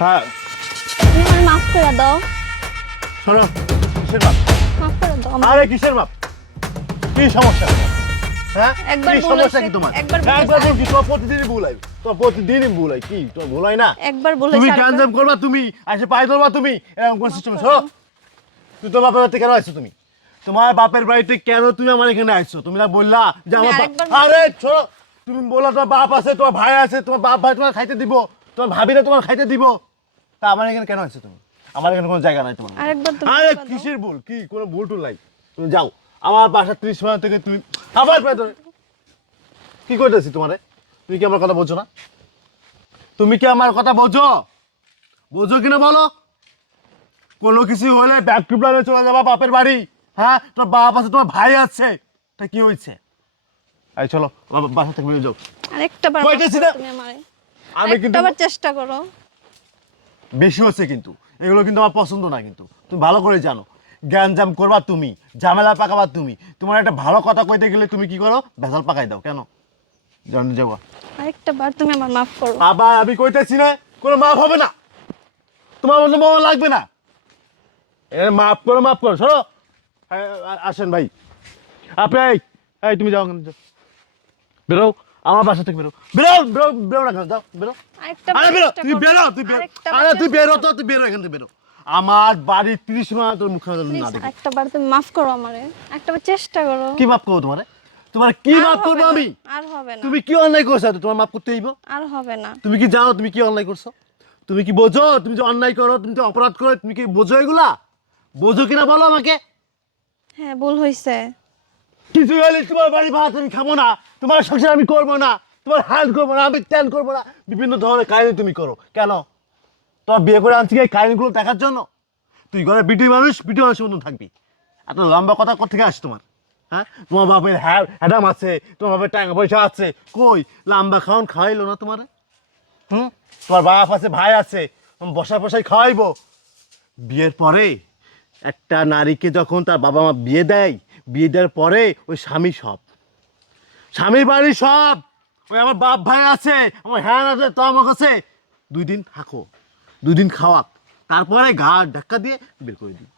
হ্যাঁ আমার মাফ করে দাও। শোনো, কিসের মাপ? মাফ করে দাও আরে কিসের মাপ? কি সমস্যা তোমার? হ্যাঁ একবার কি ভুল সমস্যা হয়েছে, কি তোমার? একবার ভুল একবার হয়েছে। ভুল কি তোমার প্রতিদিনই ভুল হয়? তোমার প্রতিদিনই ভুল হয়, কি তোমার ভুল হয় না? একবার বলে তুমি ক্যান্সেল করবা, তুমি এসে পাই ধরবা, তুমি এরকম কোন সিস্টেম শোনো। তুই তোমার বাপের বাড়িতে কেন আসছো? তুমি তোমার বাপের বাড়িতে কেন তুমি আমার এখানে আসছো? তুমি না বললা যে আমার আরে শোনো, তুমি বললা তোমার বাপ আছে, তোমার ভাই আছে, তোমার বাপ ভাই তোমার খাইতে দিব, তোমার ভাবিরা তোমার খাইতে দিব, তা আমার এখানে কেন আসছো তুমি? আমার এখানে কোনো জায়গা নাই তোমার। আরেকবার তুমি আরে কিসের ভুল? কি কোনো ভুল টুল নাই? তুমি যাও আমার বাসা 30 মাইল থেকে তুমি আবার ধরে কি করতেছি তোমারে? তুমি কি আমার কথা বোঝো না? তুমি কি আমার কথা বোঝো? বোঝো কিনা বলো? কোনো কিছু হলে ব্যাক টু প্ল্যানে চলে যাবা বাপের বাড়ি। হ্যাঁ, তোমার বাপ আছে, তোমার ভাই আছে, তা কি হয়েছে? এই চলো বাসা থেকে বেরিয়ে যাও। আরেকটা বার কইতেছি না। তুমি আমারে আমি কিন্তু আরেকটা বার চেষ্টা করো। বেশি হচ্ছে কিন্তু, এগুলো কিন্তু আমার পছন্দ না। কিন্তু তুমি ভালো করে জানো, জ্ঞানজাম করবা তুমি, ঝামেলা পাকাবা তুমি। তোমার একটা ভালো কথা কইতে গেলে তুমি কি করো? ভেজাল পাকাই দাও। কেন জানি যাবো? আরেকটা বার তুমি আমার মাফ করো। আবার আমি কইতেছি না, কোনো মাপ হবে না, তোমার মধ্যে মন লাগবে না। এ মাপ করো, মাপ করো। শোনো, আসেন ভাই আপনি। এই তুমি যাও, বেরো আমার বাসা থেকে, বেরো বেরো বেরো বেরো না কেন, যাও বেরো। আরেকটা আরে বার বেরো, চেষ্টা তুই করো। বেরো, তুই বেরো। আরেকটা বার আরে তুই চেষ্টা বেরো করো। তো, তুই বেরো এখান থেকে, বেরো। আমার বাড়ি 30 মাইল তোর মুখ না Please, দেখি। আরেকটা বার তুমি মাফ করো আমারে। একটা বার চেষ্টা করো। কি মাপ করবো তোমারে? তোমার কি আর মাপ হবে করবো না, আমি? আর হবে না, তুমি কি অন্যায় করছো? তোমার মাপ করতে হইব। আর হবে না। তুমি কি জানো তুমি কি অন্যায় করছো? তুমি কি বোঝো? তুমি যে অন্যায় করো, তুমি যে অপরাধ করো, তুমি কি বোঝো এগুলা? বোঝো কিনা বলো আমাকে। হ্যাঁ, ভুল হইছে। কিছু হলে তোমার বাড়ি ভাত আমি খাবো না, তোমার সংসার আমি করবো না, তোমার হাল করবো না, আমি ত্যান করবো না। বিভিন্ন ধরনের কাহিনী তুমি করো কেন? তোমার বিয়ে করে আনছি কি এই কাহিনীগুলো দেখার জন্য? তুই ঘরে বিটি মানুষ, বিটি মানুষের মতন থাকবি। এত লম্বা কথা কোথেকে আসে তোমার? হ্যাঁ, তোমার বাপের হ্যাডাম আছে, তোমার বাপের টাকা পয়সা আছে, কই লম্বা খাওয়ান খাওয়াইলো না তোমার? হুম, তোমার বাপ আছে, ভাই আছে, বসায় বসায় খাওয়াইবো। বিয়ের পরে একটা নারীকে যখন তার বাবা মা বিয়ে দেয়, বিয়ে দেওয়ার পরে ওই স্বামী সব, স্বামীর বাড়ি সব। ওই আমার বাপ ভাই আছে, আমার হ্যান আছে, তো আমার কাছে 2 দিন থাকো, 2 দিন খাওয়াক, তারপরে ঘা ধাক্কা দিয়ে বের করে দিই।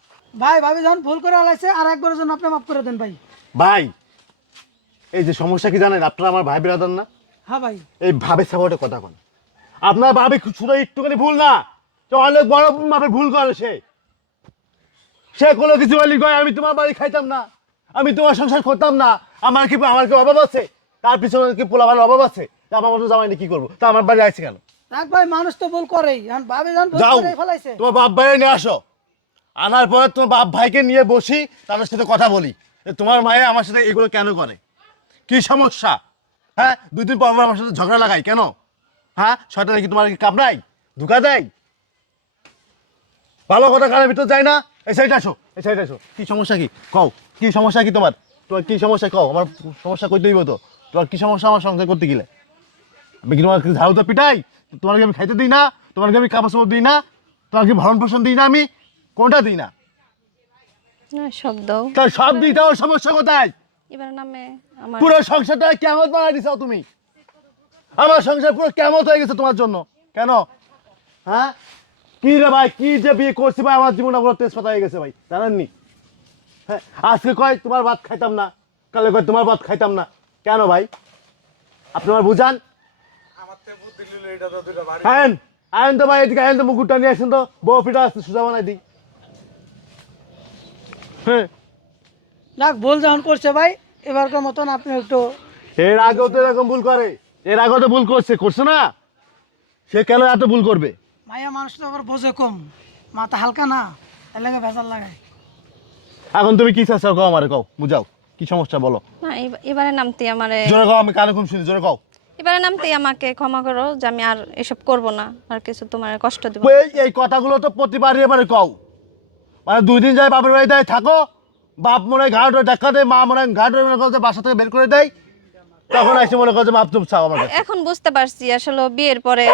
ভাই ভাবি যখন ভুল করে আলাইছে আর একবারের জন্য আপনি মাফ করে দেন ভাই। ভাই এই যে সমস্যা কি জানেন? আপনারা আমার ভাই বিরাদার না? হ্যাঁ ভাই। এই ভাবে সাপোর্টে কথা বল। আপনার ভাবে শুধু একটুখানি ভুল না, তো অনেক বড় মাপে ভুল করে সে। সে কোনো কিছু বলি কয় আমি তোমার বাড়ি খাইতাম না, আমি তোমার সংসার করতাম না, আমার কি অভাব আছে? তার পিছনে কি পোলাপানের অভাব আছে? তা আমার মতো জামাই কি করবো? তা আমার বাড়ি আসছে কেন? রাখ ভাই, মানুষ তো ভুল করেই, এখন ভাবি যখন ভুল যাও, করে ফেলাইছে। তোমার বাপ ভাইয়ের নিয়ে আসো। আনার পরে তোমার বাপ ভাইকে নিয়ে বসি, তাদের সাথে কথা বলি যে তোমার মায়ে আমার সাথে এগুলো কেন করে, কি সমস্যা? হ্যাঁ, 2 দিন পর পর আমার সাথে ঝগড়া লাগাই কেন? হ্যাঁ, শয়তান কি তোমার কি কামড়াই, ধোকা দেয়? ভালো কথা কানের ভিতর যায় না। এই সাইডে আসো, এই সাইডে আসো। কি সমস্যা কি কও? কি সমস্যা কি তোমার? তোমার কি সমস্যা কও? আমার সমস্যা কইতে হইব তো। তোমার কি সমস্যা আমার সংসার করতে গেলে? আমি কি তোমার ঝাড়ুতে পিটাই? তোমার কি আমি খাইতে দিই না? তোমার কি আমি কাপড় চোপড় দিই না? তোমার কি ভরণ পোষণ দিই না? আমি কোনটা দিই না? না, শব্দ। তাই সব দিই, তাও সমস্যা কোথায়? এবার নামে আমার পুরো সংসারটা কেমন বানাই দিছো তুমি। আমার সংসার পুরো কেমন হয়ে গেছে তোমার জন্য। কেন? হ্যাঁ, কি রে ভাই, কি যে বিয়ে করছি ভাই, আমার জীবনটা পুরো তেজপাতা হয়ে গেছে ভাই, জানেননি? হ্যাঁ, আজকে কয় তোমার ভাত খাইতাম না, কালে কয় তোমার ভাত খাইতাম না। কেন ভাই? আপনি আমার বুঝান। হ্যাঁ, আয়ন তো ভাই, এদিকে আয়ন তো, মুকুটটা নিয়ে আসেন তো, বউ পিঠা আসতে সোজা বানাই দিই। হ্যাঁ, রাখ, ভুল যখন করছে ভাই, এবারকার মতন আপনি একটু। এর আগেও তো এরকম ভুল করে, এর আগেও তো ভুল করছে না? সে কেন এত ভুল করবে? মাইয়া মানুষ তো আবার বোঝে কম, মাথা হালকা না, এর লাগে ভেজাল লাগায়। এখন তুমি কি চাচ্ছ কও, আমারে কও, বুঝাও কি সমস্যা বলো। না, এবারে নামতে আমারে, জোরে কও, আমি কানে কম শুনি, জোরে কও। এবারে নামতে আমাকে ক্ষমা করো যে আমি আর এসব করব না, আর কিছু তোমার কষ্ট দিব না। এই কথাগুলো তো প্রতিবারই এবারে কও। মানে 2 দিন যায় বাপের বাড়ি দেয় থাকো, বাপ মনে হয় ঘাট দেখা দেয়, মা মনে হয় ঘাট মনে করছে বাসা থেকে বের করে দেয়, তখন এসে মনে করছে মাপ চুপ চাও আমার কাছে। এখন বুঝতে পারছি আসলে বিয়ের পরে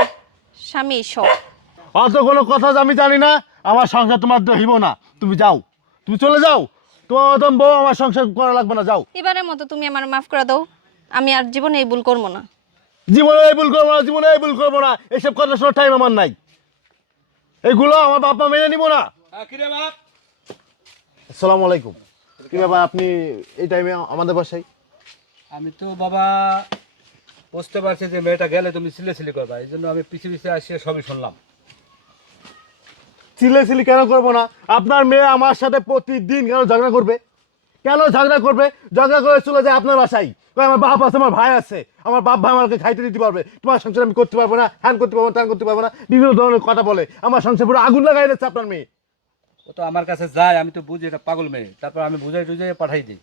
স্বামী সব। অত কোনো কথা আমি জানি না, আমার সংসার তোমার তো হইব না। তুমি যাও, তুমি চলে যাও, তোমার মতন বউ আমার সংসার করা লাগবে না, যাও। এবারের মতো তুমি আমার মাফ করে দাও, আমি আর জীবনে এই ভুল করবো না। জীবনে এই ভুল করবো না, জীবনে এই ভুল করবো না, এসব কথা শোনার টাইম আমার নাই। এগুলো আমার বাপ মা মেনে নিব না। কিরে বাপ? আসসালামু আলাইকুম। কি ব্যাপার আপনি এই টাইমে আমাদের বাসায়? আমি তো বাবা বুঝতে পারছি যে মেয়েটা গেলে তুমি সিলে করবা, এই জন্য আমি পিছিয়ে পিছিয়ে আসিয়ে সবই শুনলাম। চিল্লাচিল্লি কেন করবো না? আপনার মেয়ে আমার সাথে প্রতিদিন কেন ঝগড়া করবে? কেন ঝগড়া করবে? ঝগড়া করে চলে যায় আপনার বাসায়, কয় আমার বাপ আছে, আমার ভাই আছে, আমার বাপ ভাই আমাকে খাইতে দিতে পারবে, তোমার সংসার আমি করতে পারবো না, হ্যান করতে পারবো না, ত্যান করতে পারবো না, বিভিন্ন ধরনের কথা বলে আমার সংসার পুরো আগুন লাগাই দিচ্ছে আপনার মেয়ে। ও তো আমার কাছে যায়, আমি তো বুঝি এটা পাগল মেয়ে, তারপর আমি বুঝাই টুঝাই পাঠাই দিই।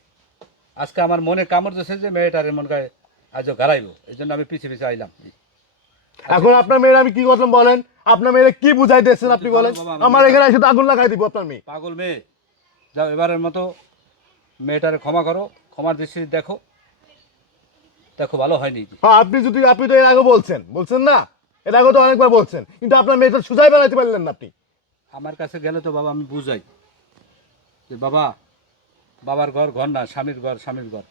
আজকে আমার মনে কামড় দিয়েছে যে মেয়েটার মনে করে আজও গাড়াইবো, এই জন্য আমি পিছিয়ে পিছিয়ে আইলাম। এখন আপনার মেয়ের আমি কি করলাম বলেন? আপনার মেয়ের কি বুঝাই দিয়েছেন আপনি বলেন? আমার এখানে এসে তো আগুন লাগাই দিব আপনার মেয়ে। পাগল মেয়ে, যাও এবারের মতো মেয়েটারে ক্ষমা করো, ক্ষমার দৃষ্টি দেখো, দেখো ভালো হয়নি। হ্যাঁ, আপনি তো এর আগে বলছেন না, এর আগে তো অনেকবার বলছেন, কিন্তু আপনার মেয়েটা সুজাই বেড়াইতে পারলেন না আপনি। আমার কাছে গেলে তো বাবা আমি বুঝাই যে বাবা, বাবার ঘর ঘর না, স্বামীর ঘর স্বামীর ঘর।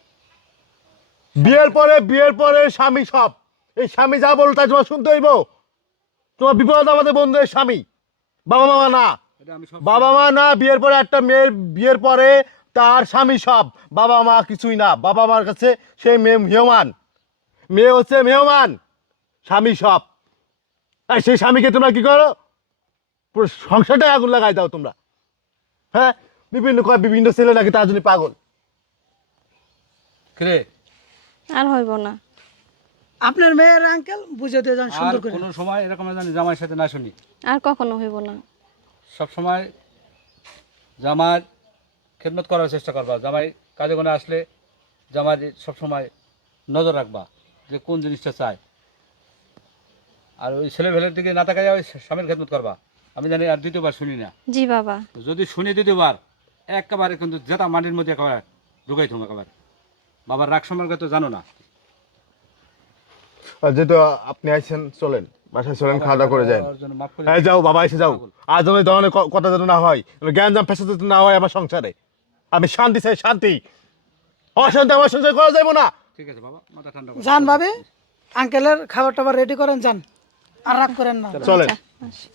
বিয়ের পরে স্বামী সব, এই স্বামী যা বল তাই তোমার শুনতে হইব। তোমার বিপদ আমাদের বন্ধু এই স্বামী, বাবা মা না। এটা আমি সব বাবা মা না, বিয়ের পরে একটা মেয়ের বিয়ের পরে তার স্বামী সব, বাবা মা কিছুই না। বাবা মার কাছে সেই মেহমান, মেয়ে হচ্ছে মেহমান, স্বামী সব। আর সেই স্বামীকে তোমরা কি করো? পুরো সংসারটাই আগুন লাগাই দাও তোমরা। হ্যাঁ, বিভিন্ন ছেলে নাকি তার জন্য পাগল। কিরে, আর হইব না। আপনার মেয়ের আঙ্কেল বুঝে দিয়ে যান আর সুন্দর করে। কোনো সময় এরকম জানি জামাইয়ের সাথে না শুনি। আর কখনো হইব না। সব সময় জামাই খেদমত করার চেষ্টা করবা, জামাই কাজে কোনে আসলে জামাই সব সময় নজর রাখবা যে কোন জিনিসটা চায়। আর ওই ছেলেভেলের দিকে না তাকায় ওই স্বামীর খেদমত করবা। আমি জানি আর দ্বিতীয়বার শুনি না, জি বাবা। যদি শুনি দ্বিতীয়বার একেবারে কিন্তু যেটা মাটির মধ্যে একেবারে ঢুকাই থাম একেবারে। বাবার রাগ সম্পর্কে তো জানো না। আর যেহেতু আপনি আইছেন, চলেন বাসায়, চলেন খাওয়া দাওয়া করে যান। ওর জন্য মাফ করে হ্যাঁ যাও বাবা, এসে যাও। আর যেন এই ধরনের কথা যেন না হয়, জ্ঞান জাম ফেসে যাতে না হয় আমার সংসারে। আমি শান্তি চাই, শান্তি। অশান্তি আমার সংসারে করা যাবো না। ঠিক আছে বাবা, মাথা ঠান্ডা করো। যান ভাবে, আঙ্কেলের খাবার টাবার রেডি করেন, যান, আর রাগ করেন না। চলেন। আচ্ছা, আসি।